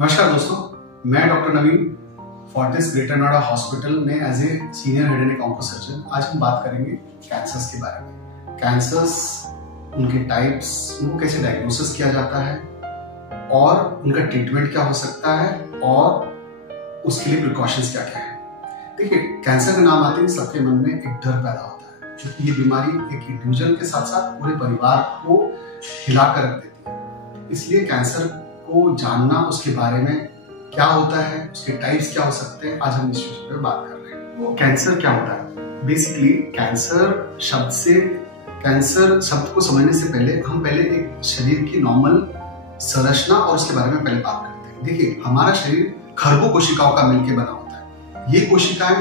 नमस्कार दोस्तों, मैं डॉक्टर नवीन फोर्टिस ग्रेटर नोएडा हॉस्पिटल में as a senior head and neck onco surgeon. आज हम बात करेंगे कैंसर्स के बारे में। कैंसर्स, उनके टाइप्स, उनको कैसे डायग्नोसिस किया जाता है और उनका ट्रीटमेंट क्या हो सकता है और उसके लिए प्रिकॉशंस क्या क्या है। देखिए, कैंसर का नाम आते ही सबके मन में एक डर पैदा होता है क्योंकि ये बीमारी एक इंडिविजुअल के साथ साथ पूरे परिवार को हिला कर रख देती है। इसलिए कैंसर को जानना, उसके बारे में क्या होता है, उसके टाइप्स क्या हो सकते हैं, आज हम इस विषय पर बात कर रहे हैं। वो कैंसर क्या होता है? बेसिकली कैंसर शब्द को समझने से पहले हम पहले एक शरीर की नॉर्मल संरचना और उसके बारे में पहले बात करते हैं। देखिए, हमारा शरीर खरबों कोशिकाओं का मिलकर बना होता है। ये कोशिकाएं,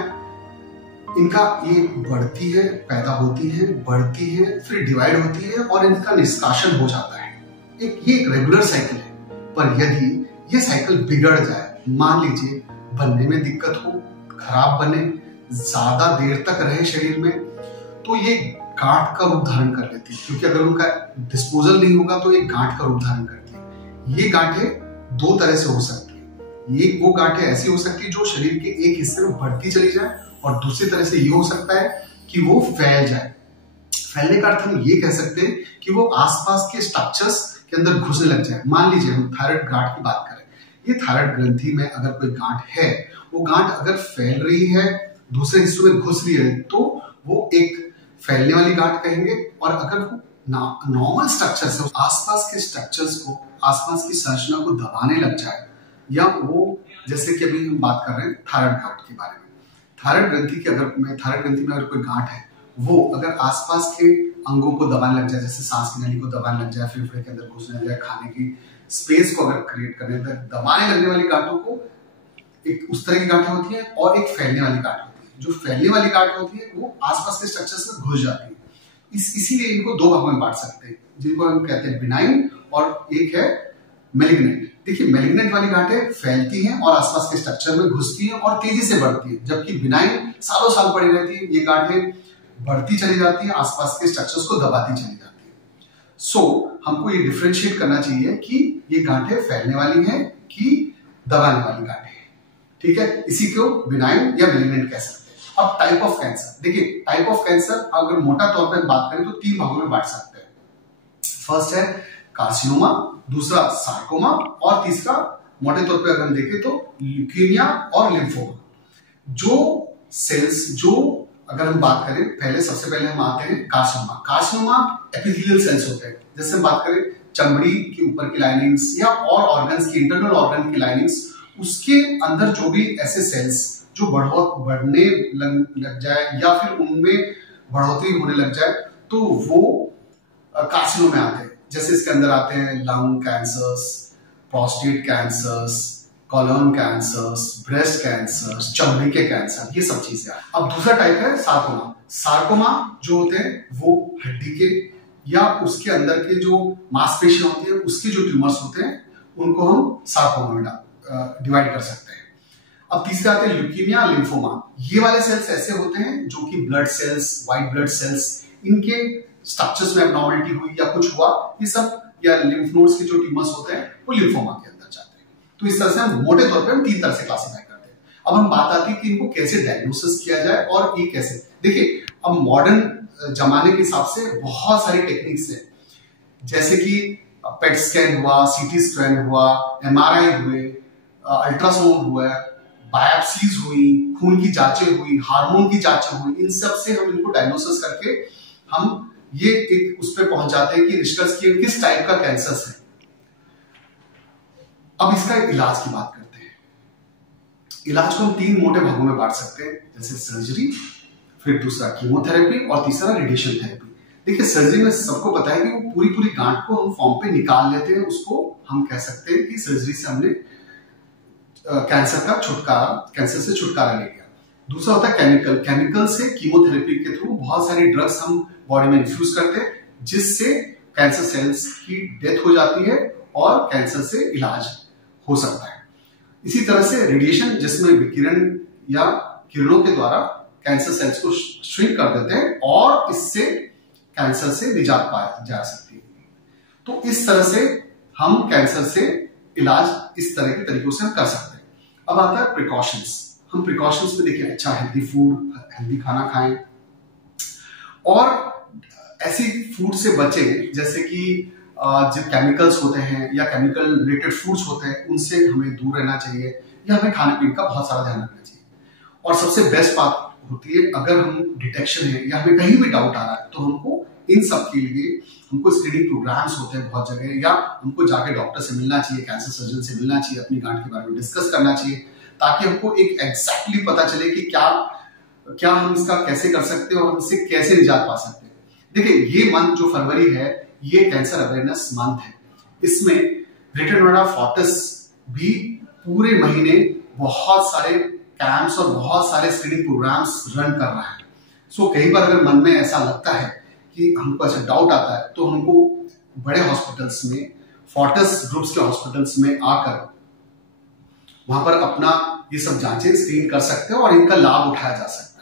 इनका ये बढ़ती है, पैदा होती है, बढ़ती है, फिर डिवाइड होती है और इनका निष्कासन हो जाता है। ये एक रेगुलर साइकिल है। पर यदि ये साइकिल बिगड़ जाए, मान लीजिए बनने में दिक्कत हो, खराब बने, ज्यादा देर तक रहे शरीर में, तो ये गांठ का रूप धारण कर लेती है। क्योंकि अगर उनका डिस्पोजल नहीं होगा तो ये गांठ का रूप धारण करती है। ये गांठें दो तरह से हो सकती है। ये वो गांठें ऐसी हो सकती है जो शरीर के एक हिस्से में बढ़ती चली जाए और दूसरी तरह से ये हो सकता है कि वो फैल जाए। फैलने का अर्थ हम ये कह सकते हैं कि वो आसपास के स्ट्रक्चर्स के अंदर घुसने लग जाए। मान लीजिए हम थायराइड गांठ की बात करें। ये थायराइड ग्रंथि में अगर कोई गांठ है, वो गांठ अगर फैल रही है, दूसरे हिस्सों में घुस रही है, तो वो एक फैलने वाली गांठ कहेंगे। और अगर वो नॉर्मल स्ट्रक्चर से आसपास के स्ट्रक्चर्स को, आसपास की संरचना को दबाने लग जाए, या वो जैसे कि अभी हम बात कर रहे हैं थायराइड गांठ के बारे में। थायराइड ग्रंथि में अगर कोई गांठ है, वो अगर आसपास के अंगों को दबाने लग जाए, जैसे सांस की नली को दबाने लग जाए, फेफड़े के अंदर घुसने लग जाए, खाने की स्पेस को अगर क्रिएट करने लग, दबाने लगने वाली गांठों को, एक उस तरह की गांठें होती है और एक फैलने वाली गांठ होती है। जो फैलने वाली गांठ होती है वो आसपास के स्ट्रक्चर्स में घुस जाती है। इसीलिए इनको दो भागों में बांट सकते हैं, जिनको हम कहते हैं बिनाइन और एक है मैलिग्नेंट। देखिए, मैलिग्नेंट वाली गांठें फैलती हैं और आसपास के स्ट्रक्चर में घुसती हैं और तेजी से बढ़ती है, जबकि बिनाइन सालों साल पड़ी रहती है। ये गांठें बढ़ती चली जाती है, आसपास के स्ट्रक्चर्स को दबाती चली जाती है। हमको ये डिफरेंशिएट करना चाहिए कि ये गांठें फैलने वाली हैं कि दबाने वाली गांठें हैं। ठीक है, इसी को बिनाइन या मैलिग्नेंट कह सकते हैं। अब टाइप ऑफ कैंसर, देखिए टाइप ऑफ कैंसर अगर मोटा तौर पर बात करें तो तीन भागों में बांट सकते हैं। फर्स्ट है कार्सिनोमा, दूसरा सार्कोमा और तीसरा मोटे तौर पे अगर हम देखें तो ल्यूकेमिया और लिम्फोमा। जो सेल्स, जो अगर हम बात करें, सबसे पहले हम आते हैं कार्सिनोमा। कार्सिनोमा एपिथेलियल सेल्स होते हैं। जैसे हम बात करें चमड़ी के ऊपर की लाइनिंग्स या और ऑर्गन्स की, इंटरनल ऑर्गन की लाइनिंग्स, उसके अंदर जो भी ऐसे सेल्स जो बढ़ने लग जाए या फिर उनमें बढ़ोतरी होने लग जाए, तो वो कार्सिनोमा में आते हैं। जैसे इसके अंदर आते हैं lung cancers, prostate cancers, colon cancers, breast cancers, चमड़ी के कैंसर, ये सब चीजें। अब दूसरा टाइप है सार्कोमा। सार्कोमा जो होते हैं वो हड्डी के या उसके अंदर के जो मांसपेशियां होती है, उसके जो ट्यूमर्स होते हैं, उनको हम सार्कोमा में डिवाइड कर सकते हैं। अब तीसरे आते हैं ल्यूकेमिया, लिम्फोमा। ये वाले सेल्स ऐसे होते हैं जो कि blood cells, white blood cells, इनके स्ट्रक्चर्स में एब्नॉर्मलिटी हुई या कुछ हुआ, ये सब, या लिम्फ नोड्स के जो ट्यूमर्स होते हैं वो लिम्फोमा के अंदर जाते हैं। तो इस तरह से हम मोटे तौर पे हम तीन तरह से क्लासिफाई करते हैं। अब हम बात आती है कि इनको कैसे डायग्नोसिस किया जाए और ये कैसे। देखिए, अब मॉडर्न जमाने के हिसाब से बहुत सारी टेक्निक्स हैं, जैसे कि पेट स्कैन हुआ, सीटी स्कैन हुआ, एमआरआई हुए, अल्ट्रासाउंड हुआ, बायोप्सीज हुई, खून की जांचें हुई, हार्मोन की जांचें हुई। इन सब से हम इनको डायग्नोसिस करके हम ये एक उस पर पहुंच जाते हैं कि निष्कर्ष की किस टाइप का कैंसर है। अब इसका इलाज की बात करते हैं। इलाज को हम तीन मोटे भागों में बांट सकते हैं, जैसे सर्जरी, फिर दूसरा कीमोथेरेपी और तीसरा रेडिएशन थेरेपी। देखिए, सर्जरी में सबको पता है कि वो पूरी गांठ को हम फॉर्म पे निकाल लेते हैं, उसको हम कह सकते हैं कि सर्जरी से हमने कैंसर से छुटकारा ले लिया। दूसरा होता है केमिकल से कीमोथेरेपी के थ्रू बहुत सारी ड्रग्स हम बॉडी में इन्फ्यूज करते हैं, जिससे कैंसर सेल्स की डेथ हो जाती है और कैंसर से इलाज हो सकता है। इसी तरह से रेडिएशन, जिसमें विकिरण या किरणों के द्वारा कैंसर सेल्स को श्रिंक कर देते हैं और इससे कैंसर से निजात पाई जा सकती है। तो इस तरह से हम कैंसर से इलाज इस तरह के तरीकों से हम कर सकते हैं। अब आता है प्रिकॉशंस। हम प्रिकॉशंस में देखिए अच्छा हेल्दी फूड, हेल्दी खाना खाएं और ऐसी फूड से बचें जैसे कि जो केमिकल्स होते हैं या केमिकल रिलेटेड फूड्स होते हैं उनसे हमें दूर रहना चाहिए, या हमें खाने पीने का बहुत सारा ध्यान रखना चाहिए। और सबसे बेस्ट बात होती है अगर हम डिटेक्शन है या हमें कहीं भी डाउट आ रहा है तो हमको इन सब के लिए हमको स्क्रीनिंग प्रोग्राम्स होते हैं बहुत जगह, या हमको जाके डॉक्टर से मिलना चाहिए, कैंसर सर्जन से मिलना चाहिए, अपनी गांठ के बारे में डिस्कस करना चाहिए, ताकि हमको एक एग्जैक्टली पता चले कि क्या हम इसका कैसे कर सकते हैं और इससे कैसे निजात पा सकते हैं। देखिए ये मंथ जो फरवरी है ये कैंसर अवेयरनेस मंथ है। इसमें ग्रेटर नोएडा फोर्टिस भी पूरे महीने बहुत सारे कैंप्स और बहुत सारे स्क्रीनिंग प्रोग्राम्स रन कर रहा है। सो कई बार अगर मन में ऐसा लगता है कि हमको ऐसा डाउट आता है तो हमको बड़े हॉस्पिटल्स में, फोर्टिस ग्रुप्स के हॉस्पिटल्स में आकर वहां पर अपना ये सब जांचें स्क्रीन कर सकते हैं और इनका लाभ उठाया जा सकता है।